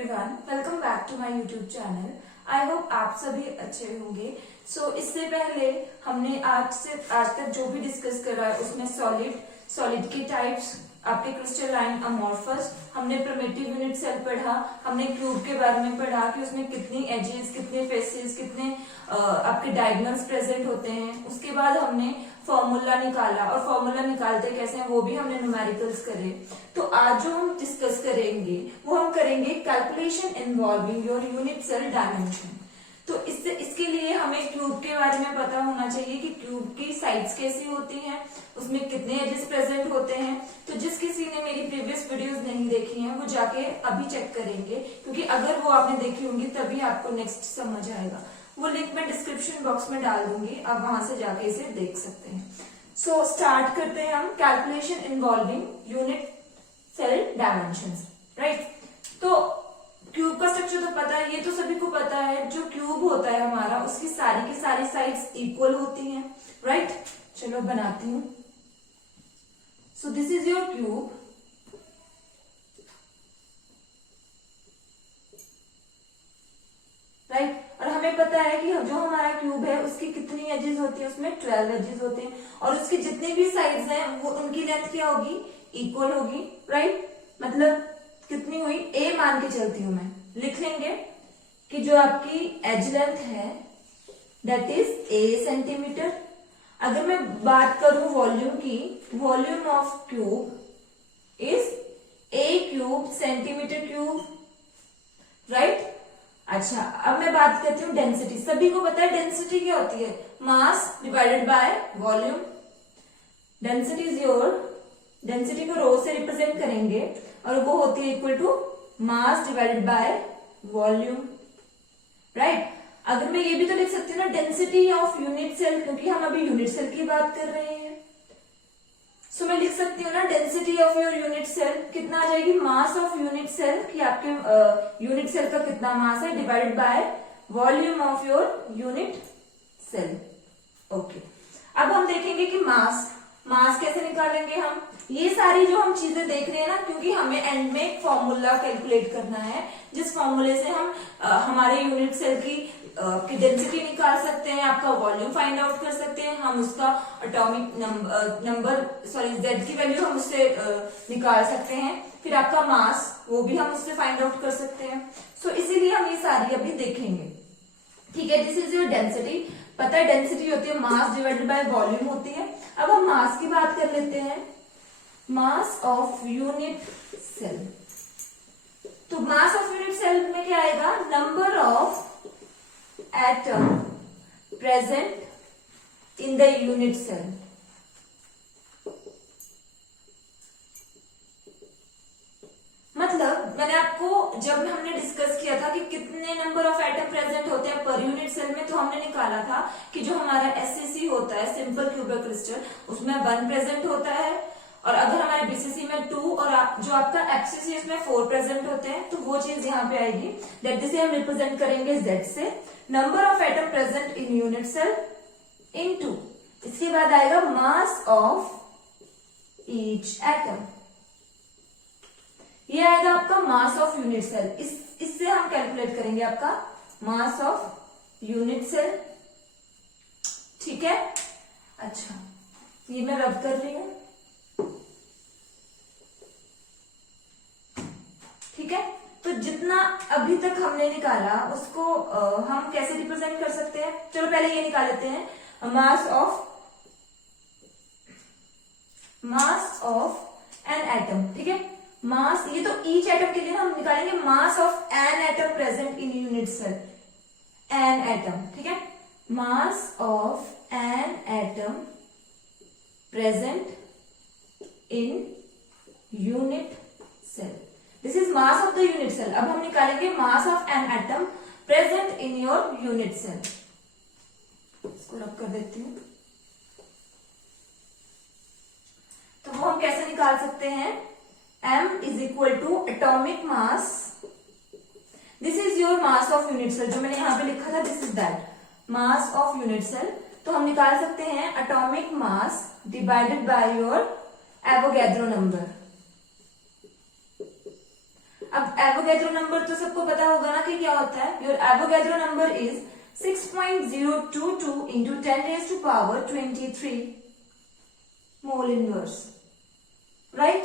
Everyone, welcome back to my YouTube channel. I hope आप सभी अच्छे होंगे। इससे पहले हमने आज तक जो भी डिस्कस करा है उसमें सॉलिड के टाइप्स, आपके क्रिस्टलाइन, अमॉर्फस, हमने प्रिमिटिव यूनिट सेल पढ़ा, हमने क्यूब के बारे में पढ़ा कि उसमें कितनी एजेस, कितने फेसेस, कितने आपके डायगोनल्स प्रेजेंट होते हैं। उसके बाद हमने फॉर्मूला निकाला और फॉर्मूला निकालते कैसे हैं वो भी हमने न्यूमेरिकल्स करे। तो आज जो हम डिस्कस करेंगे वो हम करेंगे calculation involving your unit cell dimension. तो इसके लिए हमें क्यूब के बारे में पता होना चाहिए कि क्यूब की साइड्स कैसी होती हैं, उसमें कितने एजेस प्रेजेंट होते हैं। तो जिस किसी ने मेरी प्रीवियस वीडियोस नहीं देखी हैं वो जाके अभी चेक करेंगे, क्योंकि अगर वो आपने देखी होंगी तभी आपको नेक्स्ट समझ आएगा। वो लिंक मैं डिस्क्रिप्शन बॉक्स में डाल दूंगी, आप वहां से जाके इसे देख सकते हैं। स्टार्ट करते हैं हम calculation involving unit cell dimensions, right. तो क्यूब का स्ट्रक्चर तो पता है, ये तो सभी को पता है। जो क्यूब होता है हमारा उसकी सारी की सारी साइड्स इक्वल होती हैं, राइट। चलो बनाती हूं। सो this is your cube, right. और हमें पता है कि जो हमारा क्यूब है उसकी कितनी एजेस होती है, उसमें 12 एजेस होते हैं और उसकी जितनी भी साइड्स हैं वो उनकी लेंथ क्या होगी, इक्वल होगी, राइट। मतलब कितनी हुई, ए मान के चलती हूं मैं, लिख लेंगे कि जो आपकी एज लेंथ है दैट इज ए सेंटीमीटर। अगर मैं बात करूं वॉल्यूम की, volume of cube is a cube centimetre cube, right. अच्छा, अब मैं बात करती हूँ डेंसिटी। सभी को पता है डेंसिटी क्या होती है, mass divided by volume. Density is your, density को रो से रिप्रेजेंट करेंगे और वो होती है equal to mass divided by volume, right. अगर मैं ये भी तो लिख सकती हूँ ना डेंसिटी ऑफ यूनिट सेल, क्योंकि हम अभी यूनिट सेल की बात कर रहे हैं। सो मैं लिख सकती हूँ ना density of your unit cell कितना आ जाएगी, मास ऑफ यूनिट सेल, कि आपके यूनिट सेल का कितना मास है, divided by volume of your unit cell. Okay, अब हम देखेंगे कि मास कैसे निकालेंगे हम। ये सारी जो हम चीजें देख रहे हैं ना, क्योंकि हमें एंड में एक फॉर्मूला कैलकुलेट करना है, जिस फॉर्मूले से हम हमारे यूनिट सेल की डेंसिटी निकाल सकते हैं, आपका वॉल्यूम फाइंड आउट कर सकते हैं, हम उसका एटॉमिक नंबर जेड की वैल्यू हम उससे निकाल सकते हैं, फिर आपका मास वो भी हम उससे फाइंड आउट कर सकते हैं। इसीलिए हम ये सारी अभी देखेंगे, ठीक है। This is your density. पता है डेंसिटी होती है मास डिवाइडेड बाय वॉल्यूम होती है। अब हम मास की बात कर लेते हैं, मास ऑफ यूनिट सेल। तो मास ऑफ यूनिट सेल में क्या आएगा, number of atom present in the unit cell. मतलब मैंने आपको जब हमने डिस्कस किया था कि कितने नंबर ऑफ एटम प्रेजेंट होते हैं पर यूनिट सेल में, तो हमने निकाला था कि जो हमारा एससीसी होता है, सिंपल क्यूबिक क्रिस्टल, उसमें 1 प्रेजेंट होता है, और अगर हमारे बीसीसी में 2 और जो आपका एफसीसी इसमें 4 प्रेजेंट होते हैं, तो वो चीज यहाँ पे आएगी। दैट इसे हम रिप्रेजेंट करेंगे जेड से, number of atom present in unit cell into, इसके बाद आएगा मास ऑफ ईच एटम। ये आएगा आपका मास ऑफ यूनिट सेल। इससे हम कैलकुलेट करेंगे आपका मास ऑफ यूनिट सेल, ठीक है। अच्छा, ये मैं रब कर रही हूं, ठीक है। तो जितना अभी तक हमने निकाला उसको हम कैसे रिप्रेजेंट कर सकते हैं, चलो पहले ये निकाल लेते हैं, मास ऑफ एन एटम, ठीक है। मास, ये तो ईच एटम के लिए हम निकालेंगे mass of an atom present in unit cell, an atom, ठीक है। Mass of an atom present in unit cell, this is mass of the unit cell. अब हम निकालेंगे mass of an atom present in your unit cell. इसको rub कर देती हूं। तो वो हम कैसे निकाल सकते हैं, m is equal to atomic mass, this is your mass of unit cell, जो मैंने यहां पे लिखा था, this is that mass of unit cell. तो हम निकाल सकते हैं atomic mass divided by your Avogadro number. अब एवोगैड्रो नंबर तो सबको पता होगा ना कि क्या होता है. Your Avogadro number is 6.022 into 10 raised to power 23 mole inverse. Right,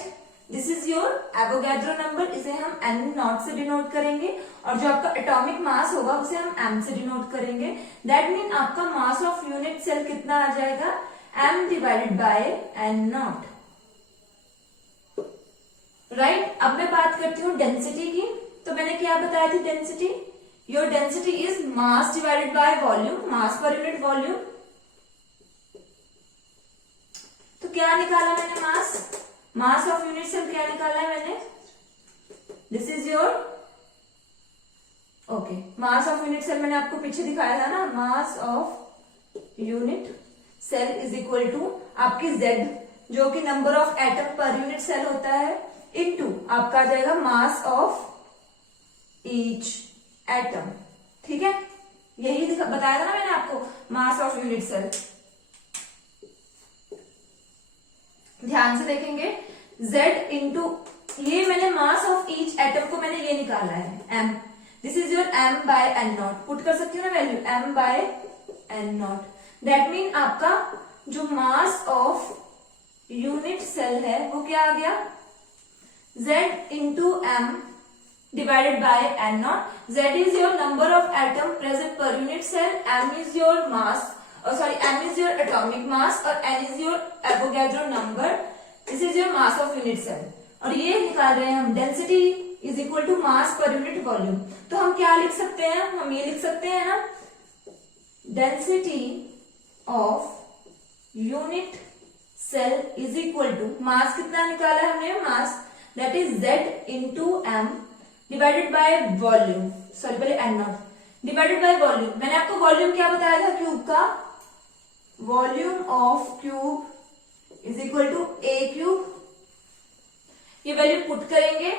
this is your Avogadro number. इसे हम एन नॉट से डिनोट करेंगे और जो आपका एटॉमिक मास होगा उसे हम एम से डिनोट करेंगे. दैट मीन आपका मास ऑफ यूनिट सेल कितना आ जाएगा, M divided by N naught. Right, अब मैं बात करती हूँ डेंसिटी की. तो मैंने क्या बताया थी density, your density is mass divided by volume, mass per unit volume. तो क्या निकाला मैंने, मास ऑफ यूनिट सेल क्या निकाला है मैंने, this is your okay. Mass of unit cell मैंने आपको पीछे दिखाया था ना, mass of unit cell is equal to आपकी Z जो कि number of atom per unit cell होता है, इनटू आपका आ जाएगा मास ऑफ ईच एटम. ठीक है, यही बताया था ना मैंने आपको, मास ऑफ यूनिट सेल. ध्यान से देखेंगे, Z इंटू ये मैंने मास ऑफ ईच एटम को मैंने ये निकाला है M. This is your M by N naught. Put कर सकती हूँ ना value M by N naught. That mean आपका जो मास ऑफ यूनिट सेल है वो क्या आ गया, Z into M divided by n naught. Z is your number of atom present per unit cell. M is your mass. M is your atomic mass और N is your Avogadro number. This is your mass of unit cell. और ये निकाल रहे हैं हम density is equal to mass per unit volume. तो हम क्या लिख सकते हैं, हम ये लिख सकते हैं ना, density of unit cell is equal to mass कितना निकाला हमने, mass that is Z into M divided by volume, sorry पहले n naught divided by volume. मैंने आपको वॉल्यूम क्या बताया था क्यूब का, volume of cube is equal to a cube. ये वैल्यू पुट करेंगे.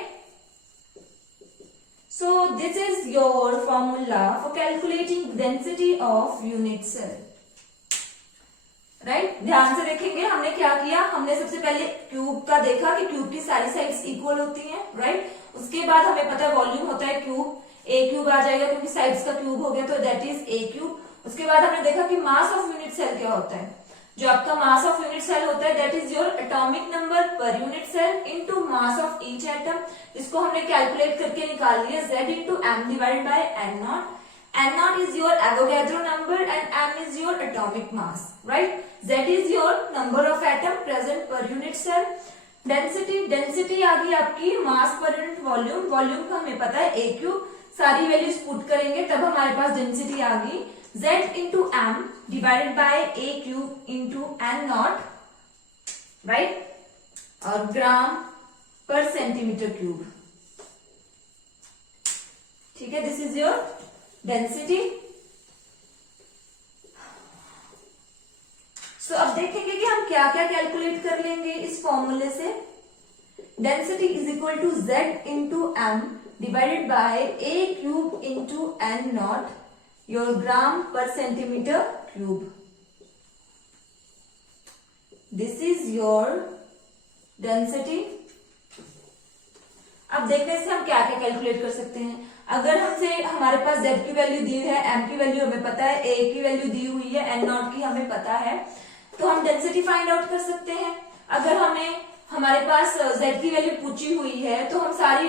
So this is your formula for calculating density of unit cell. Right, ध्यान से देखेंगे हमने क्या किया, हमने सबसे पहले क्यूब का देखा कि क्यूब की सारी साइड्स इक्वल होती हैं. राइट, उसके बाद हमें पता है वॉल्यूम होता है क्यूब, ए क्यूब आ जाएगा क्योंकि साइड्स का क्यूब हो गया तो दैट इज ए क्यूब. उसके बाद हमने देखा कि मास ऑफ यूनिट सेल क्या होता है. जो आपका मास ऑफ यूनिट सेल होता है that is your atomic number per unit cell into mass of each atom. इसको हमने कैलकुलेट करके निकाल लिया, Z into M divided by N naught. N naught is your Avogadro number and M is your atomic mass, right? Z is your number of atom present per unit cell. Density आ गई आपकी mass per unit volume. Volume का हमें पता है A cube. सारी values put करेंगे तब हमारे पास density आ गई Z into M divided by A cube into N naught, right? और ग्राम पर सेंटीमीटर क्यूब. ठीक है, दिस इज योर डेंसिटी. सो अब देखेंगे कि हम क्या क्या कैलकुलेट कर लेंगे इस फॉर्मूले से. Density is equal to Z into M divided by A cube into n naught, your gram per centimetre cube. This is your density. अब देखने से हम क्या क्या कैलकुलेट कर सकते हैं. अगर हमसे हमारे पास Z की वैल्यू दी है, M की वैल्यू हमें पता है, A की वैल्यू दी हुई है, N नॉट की हमें पता है, तो हम डेंसिटी फाइंड आउट कर सकते हैं. अगर हमारे पास Z की वैल्यू पूछी हुई है तो हम सारी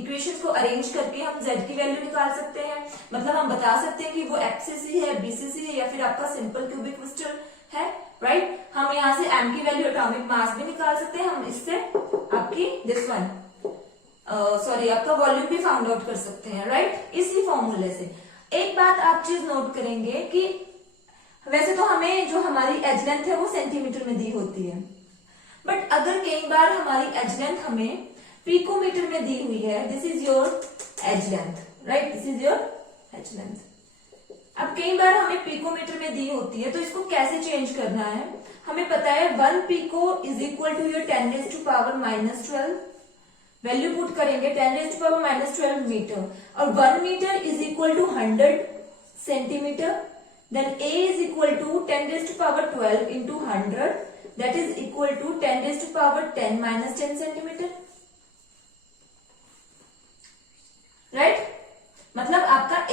इक्वेशंस को अरेंज करके हम Z की वैल्यू निकाल सकते हैं. मतलब हम बता सकते हैं कि वो FCC है, BCC है या फिर आपका सिंपल क्यूबिक क्रिस्टल है. राइट, हम यहाँ से M की वैल्यू एटॉमिक मास भी निकाल सकते हैं. हम इससे आपकी दिस वन आपका वॉल्यूम भी फाउंड आउट कर सकते हैं. राइट, इसी फॉर्मूले से. एक बात आप चीज नोट करेंगे कि वैसे तो हमें जो हमारी एज लेंथ है वो सेंटीमीटर में दी होती है, बट अगर कई बार हमारी एज लेंथ हमें पिकोमीटर में दी हुई है, this is your age length. Right, this is your age length. अब कई बार हमें पिकोमीटर में दी होती है तो इसको कैसे चेंज करना है. हमें पता है 1 pico is equal to your 10 raised to power -12. Value put करेंगे 10 raised to power -12 मीटर, और 1 metre is equal to 100 centimetre. Then A is equal to 10 raised to power 12 into 100, that is equal to 10 raised to power 10 minus 10 centimetre.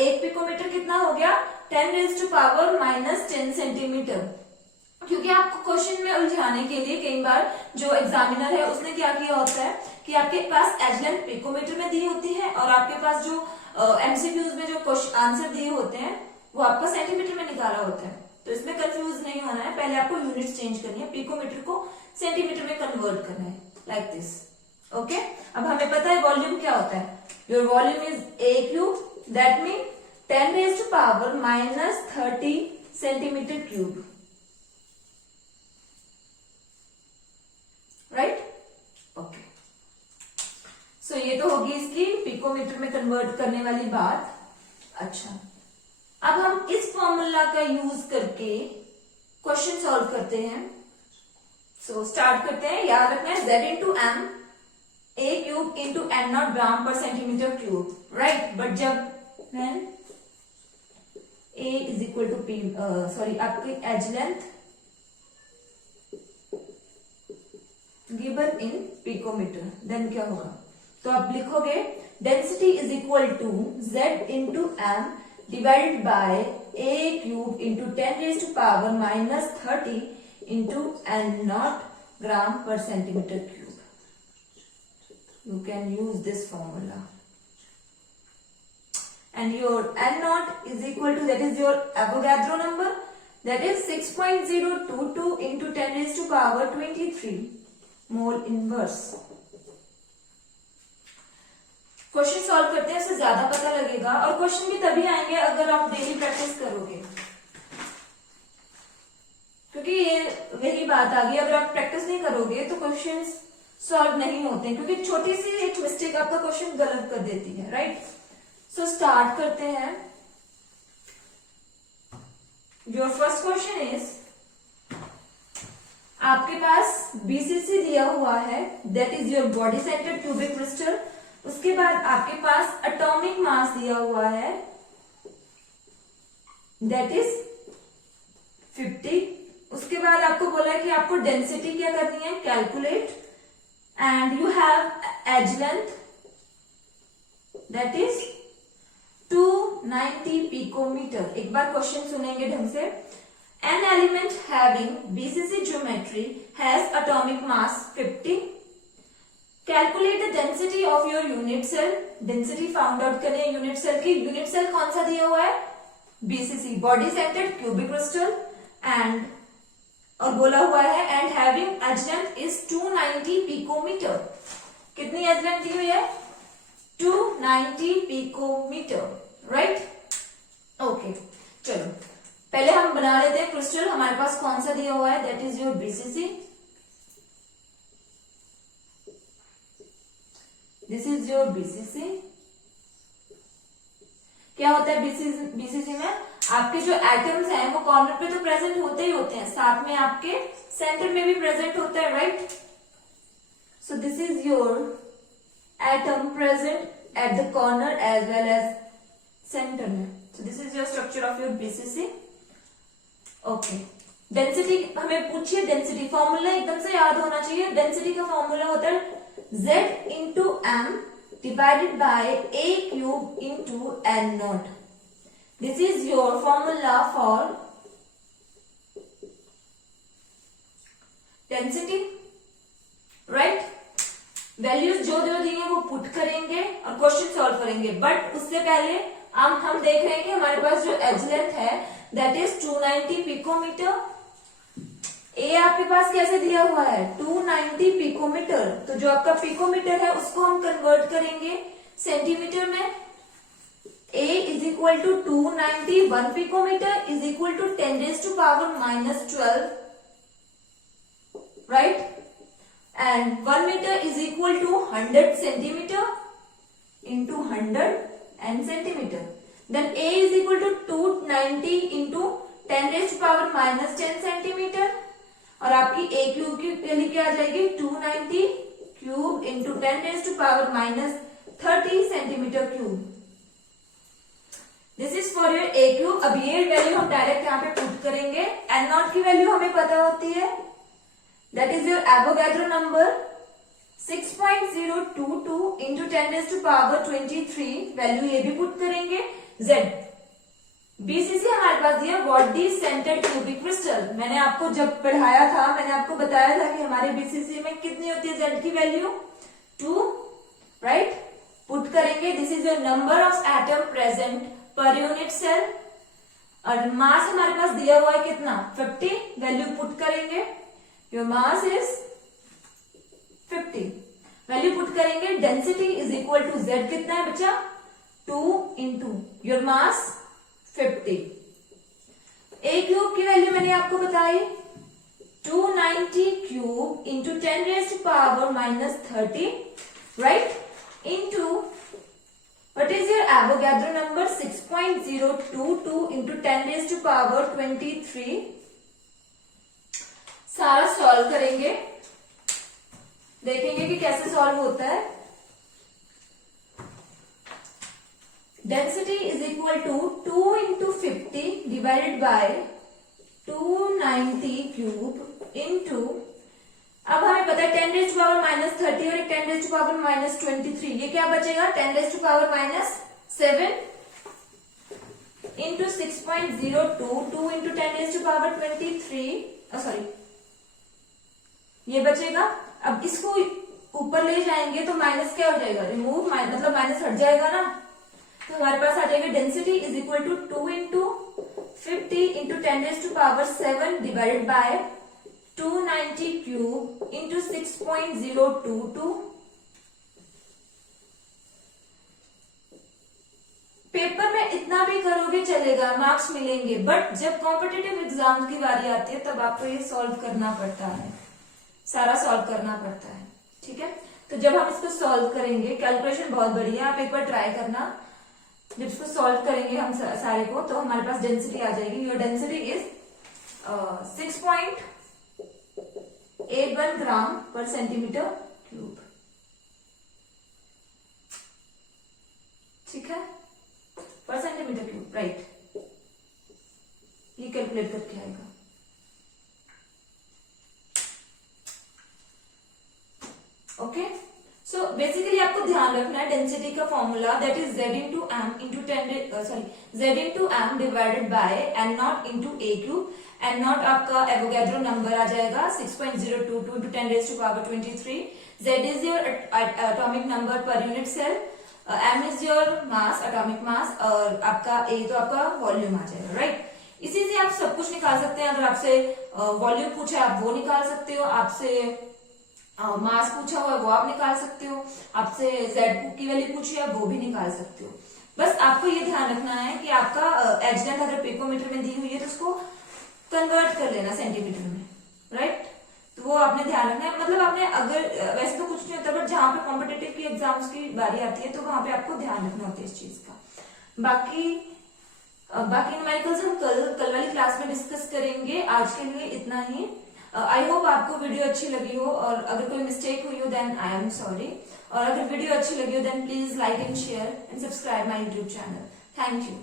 एक picometre कितना हो गया 10⁻⁻10 centimetre. क्योंकि आपको question में उलझाने के लिए कई बार जो एग्जामिनर है उसने क्या किया होता है कि आपके पास एज लेंथ पिकोमीटर में दी होती है और आपके पास जो एमसीक्यूज में जो क्वेश्चन आंसर दिए होते हैं वो आपका सेंटीमीटर में निकाला होता है। तो इसमें कंफ्यूज नहीं होना है, पहले आपको यूनिट्स चेंज करनी है, पिकोमीटर को सेंटीमीटर में कन्वर्ट करना है, लाइक दिस। ओके, अब हमें पता है वॉल्यूम क्या होता है। Your volume is a cube, that mean 10⁻⁻30 centimetre cube, right. Okay, so ये तो होगी इसकी पिकोमीटर में कन्वर्ट करने वाली बात। अच्छा, अब हम इस फॉर्मूला का यूज करके क्वेश्चन सॉल्व करते हैं। सो स्टार्ट करते हैं। याद रखना है Z into M a cube into n0 gram per centimetre cube, right. But जब A is equal to P, sorry आपकी edge length given in picometre, then क्या होगा, तो आप लिखोगे density is equal to Z into M divided by A cube into 10⁻⁻30 into n0 gram per centimetre cube. You can use this formula. And your n0 is equal to, that is your Avogadro number, that is 6.022 into 10⁻23 mole inverse. Question solve करते हैं, उससे ज्यादा पता लगेगा और question भी तभी आएंगे अगर आप डेली प्रैक्टिस करोगे, क्योंकि ये वही बात आ गई, अगर आप प्रैक्टिस नहीं करोगे तो क्वेश्चंस सॉल्व नहीं होते, क्योंकि छोटी सी एक मिस्टेक आपका क्वेश्चन गलत कर देती है, राइट। सो स्टार्ट करते हैं। योर फर्स्ट क्वेश्चन इज, आपके पास बीसीसी दिया हुआ है, that is your body centred cubic crystal. उसके बाद आपके पास एटॉमिक मास दिया हुआ है, दैट इज 50। उसके बाद आपको बोला है कि आपको डेंसिटी क्या करनी है, calculate, and you have edge length that is 290 picometer। एक बार क्वेश्चन सुनेंगे ढंग से। An element having BCC geometry has atomic mass 50. Calculate the density of your unit cell। Density found out करें यूनिट सेल की। Unit cell कौन सा दिया हुआ है, BCC, body centred cubic crystal, and और बोला हुआ है and having edge length is 290 picometre. कितनी एज लेंथ दी हुई है, 290 पिकोमीटर, राइट। ओके, चलो पहले हम बना लेते हैं क्रिस्टल। हमारे पास कौन सा दिया हुआ है, that is your BCC. This is your BCC. क्या होता है बीसीसी में, आपके जो एटम्स हैं वो कॉर्नर पे तो प्रेजेंट होते ही होते हैं, साथ में आपके सेंटर में भी प्रेजेंट होता है, right. So this is your atom present at the corner as well as centre में। So this is your structure of your BCC. Okay, density हमें पूछिए, डेंसिटी फॉर्मूला एकदम से याद होना चाहिए। डेंसिटी का फॉर्मूला होता है Z into M divided by A cube into n0। This is your formula for density, right? Values जो जो दी है वो पुट करेंगे और क्वेश्चन सॉल्व करेंगे। बट उससे पहले हम देख रहे हैं कि हमारे पास जो एज लेंथ है दैट इज 290 पिकोमीटर। ए आपके पास कैसे दिया हुआ है, 290 पिकोमीटर। तो जो आपका पिकोमीटर है उसको हम कन्वर्ट करेंगे सेंटीमीटर में। A is equal to 290, 1 picometer is equal to 10⁻⁻12, right? And 1 meter is equal to 100 centimeter into 100 and centimeter. Then A is equal to 290 into 10⁻⁻10 centimeter, और आपकी A क्यूब की वैल्यू क्या आ जाएगी, 290 cube into 10⁻⁻30 centimetre cube. This is for your A cube. अब ये value हम direct यहाँ पे पुट करेंगे। n0 की वैल्यू हमें पता होती है, that is your Avogadro number 6.022 into 10⁻23। Value ये भी पुट करेंगे। जेड। बीसीसी हमारे पास दिया बॉडी सेंटर्ड क्यूबिक क्रिस्टल। मैंने आपको जब पढ़ाया था मैंने आपको बताया था कि हमारे बीसीसी में कितनी होती है जेड की वैल्यू 2, राइट। पुट करेंगे this is your number of atom present per unit cell, और मास हमारे पास दिया हुआ है कितना 50, वैल्यू पुट करेंगे, your mass is 50, value put करेंगे, density is equal to Z कितना है बच्चा 2 into your mass 50। A cube की वैल्यू मैंने आपको बताई 290 cube into 10 raised to power minus 30, right, into what is your Avogadro number 6.022 into 10 raised to power 23। सारा solve करेंगे, देखेंगे कि कैसे सॉल्व होता है। Density is equal to 2 into 50 divided by 290 cube into, अब हमें पता है 10 रेज़ टू पावर माइनस 30 और एक 10 रेज़ टू पावर माइनस 23, ये क्या बचेगा 10 raise to power minus 7 into 6.02, 2 into 10 raise to power 23, sorry ये बचेगा। अब इसको ऊपर ले जाएंगे तो माइनस क्या हो जाएगा, रिमूव, मतलब माइनस हट जाएगा ना, तो हमारे पास आ जाएगा density is equal to 2 into 50 into 10 raise to power 7 divided by 290 cube into 6.022। Paper में इतना भी करोगे चलेगा, मार्क्स मिलेंगे, बट जब कॉम्पिटिटिव एग्जाम की बारी आती है तब आपको ये सॉल्व करना पड़ता है, सारा सॉल्व करना पड़ता है, ठीक है। तो जब हम इसको सॉल्व करेंगे, कैलकुलेशन बहुत बड़ी है, आप एक बार ट्राई करना, जब इसको सॉल्व करेंगे हम सारे को तो हमारे पास डेंसिटी आ जाएगी, your density is 6.81 gram per centimetre cube, ठीक है, पर सेंटीमीटर क्यूब, राइट। ये कैलकुलेट करके आएगा। ओके, सो बेसिकली आपको ध्यान रखना है डेंसिटी का formula that is z into M into 10 sorry z into M divided by N naught into A cube. N naught आपका एवोगैड्रो नंबर आ जाएगा 6.022 into 10 raise to power 23, z is your atomic number per unit cell, m is your mass, atomic mass, और आपका a तो आपका volume आ जाएगा, right. इसी से आप सब कुछ निकाल सकते हैं, अगर आपसे वॉल्यूम पूछा है आप वो निकाल सकते हो, आपसे मास पूछा हुआ है वो आप निकाल सकते हो, आपसे जेड की वैल्यू पूछी है वो भी निकाल सकते हो। बस आपको ये ध्यान रखना है कि आपका एच लेंथ अगर पिकोमीटर में दी हुई है तो उसको कन्वर्ट कर लेना सेंटीमीटर में, राइट। तो वो आपने ध्यान रखना है, मतलब आपने अगर वैसे तो कुछ नहीं होता, बट जहां पे कॉम्पिटेटिव की एग्जाम्स की बारी आती है तो वहां पे आपको ध्यान रखना होता है इस चीज का। बाकी न्यूमेरिकल्स हम कल वाली क्लास में डिस्कस करेंगे। आज के लिए इतना ही। आई होप आपको वीडियो अच्छी लगी हो, और अगर कोई मिस्टेक हुई हो देन आई एम सॉरी, और अगर वीडियो अच्छी लगी हो then please like and share and subscribe my YouTube channel. Thank you.